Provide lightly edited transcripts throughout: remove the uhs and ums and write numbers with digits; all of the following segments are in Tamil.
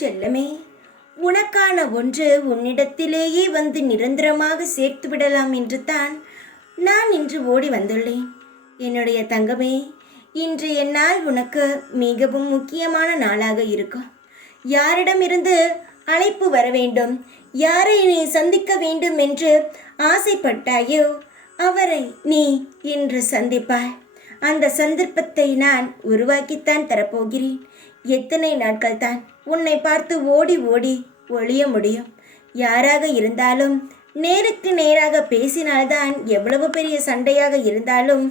செல்லமே, உனக்கான ஒன்று உன்னிடத்திலேயே வந்து நிரந்தரமாக சேர்த்து விடலாம் என்று தான் நான் இன்று ஓடி வந்துள்ளேன். என்னுடைய தங்கமே, இன்றைய நாள் உனக்கு மிகவும் முக்கியமான நாளாக இருக்கும். யாரிடமிருந்து அழைப்பு வர வேண்டும், யாரை நீ சந்திக்க வேண்டும் என்று ஆசைப்பட்டாயோ அவரை நீ இன்று சந்திப்பாய். அந்த சந்தர்ப்பத்தை நான் உருவாக்கித்தான் தரப்போகிறேன். எத்தனை நாட்கள் தான் உன்னை பார்த்து ஓடி ஓடி ஒழிய முடியும்? யாராக இருந்தாலும் நேருக்கு நேராக பேசினால்தான் எவ்வளவு பெரிய சண்டையாக இருந்தாலும்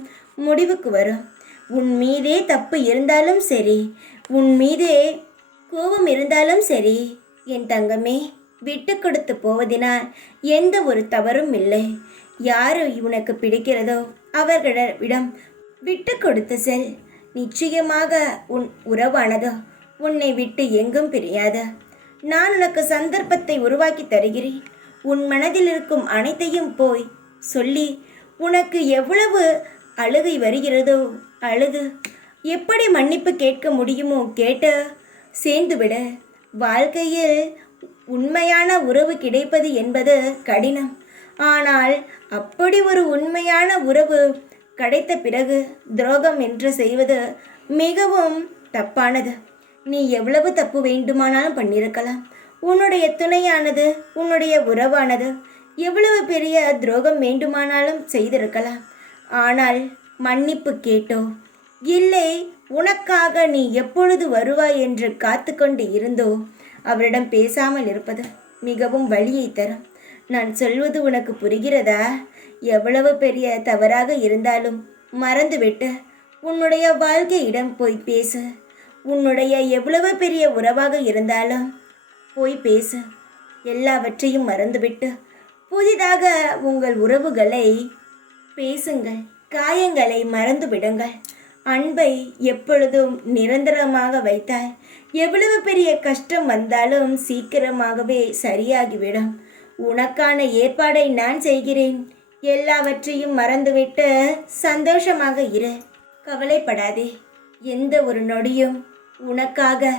முடிவுக்கு வரும். உன் மீதே தப்பு இருந்தாலும் சரி, உன் மீதே கோபம் இருந்தாலும் சரி, என் தங்கமே, விட்டு கொடுத்து போவதினால் எந்த ஒரு தவறும் இல்லை. யாரு உனக்கு பிடிக்கிறதோ அவர்களிடம் விட்டு கொடுத்து செல். நிச்சயமாக உன் உறவானதோ உன்னை விட்டு எங்கும் பிரியாத. நான் உனக்கு சந்தர்ப்பத்தை உருவாக்கி தருகிறேன். உன் மனதில் இருக்கும் அனைத்தையும் போய் சொல்லி, உனக்கு எவ்வளவு அழுகை வருகிறதோ அழுது, எப்படி மன்னிப்பு கேட்க முடியுமோ கேட்டு சேர்ந்துவிட. வாழ்க்கையில் உண்மையான உறவு கிடைப்பது என்பது கடினம். ஆனால் அப்படி ஒரு உண்மையான உறவு கிடைத்த பிறகு துரோகம் என்று செய்வது மிகவும் தப்பானது. நீ எவ்வளவு தப்பு வேண்டுமானாலும் பண்ணியிருக்கலாம். உன்னுடைய துணையானது, உன்னுடைய உறவானது எவ்வளவு பெரிய துரோகம் வேண்டுமானாலும் செய்திருக்கலாம். ஆனால் மன்னிப்பு கேட்டோ இல்லை உனக்காக நீ எப்பொழுது வருவாய் என்று காத்து கொண்டு இருந்தோ அவரிடம் பேசாமல் இருப்பது மிகவும் வலியை தரும். நான் சொல்வது உனக்கு புரிகிறதா? எவ்வளவு பெரிய தவறாக இருந்தாலும் மறந்துவிட்டு உன்னுடைய வாழ்க்கையிடம் போய் பேசு. உன்னுடைய எவ்வளவு பெரிய உறவாக இருந்தாலும் போய் பேசு. எல்லாவற்றையும் மறந்துவிட்டு புதிதாக உங்கள் உறவுகளை பேசுங்கள். காயங்களை மறந்து விடுங்கள். அன்பை எப்பொழுதும் நிரந்தரமாக வைத்தால் எவ்வளவு பெரிய கஷ்டம் வந்தாலும் சீக்கிரமாகவே சரியாகிவிடும். உனக்கான ஏற்பாடை நான் செய்கிறேன். எல்லாவற்றையும் மறந்துவிட்டு சந்தோஷமாக இரு. கவலைப்படாதே. எந்த ஒரு நொடியும் உனக்காக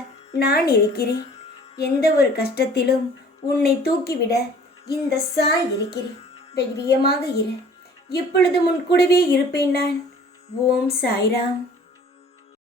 நான் இருக்கிறேன். எந்த ஒரு கஷ்டத்திலும் உன்னை தூக்கிவிட இந்த சாய் இருக்கிறேன். தைரியமாக இரு. எப்பொழுதும் உன் கூடவே இருப்பேன் நான். ஓம் சாய்ராம்.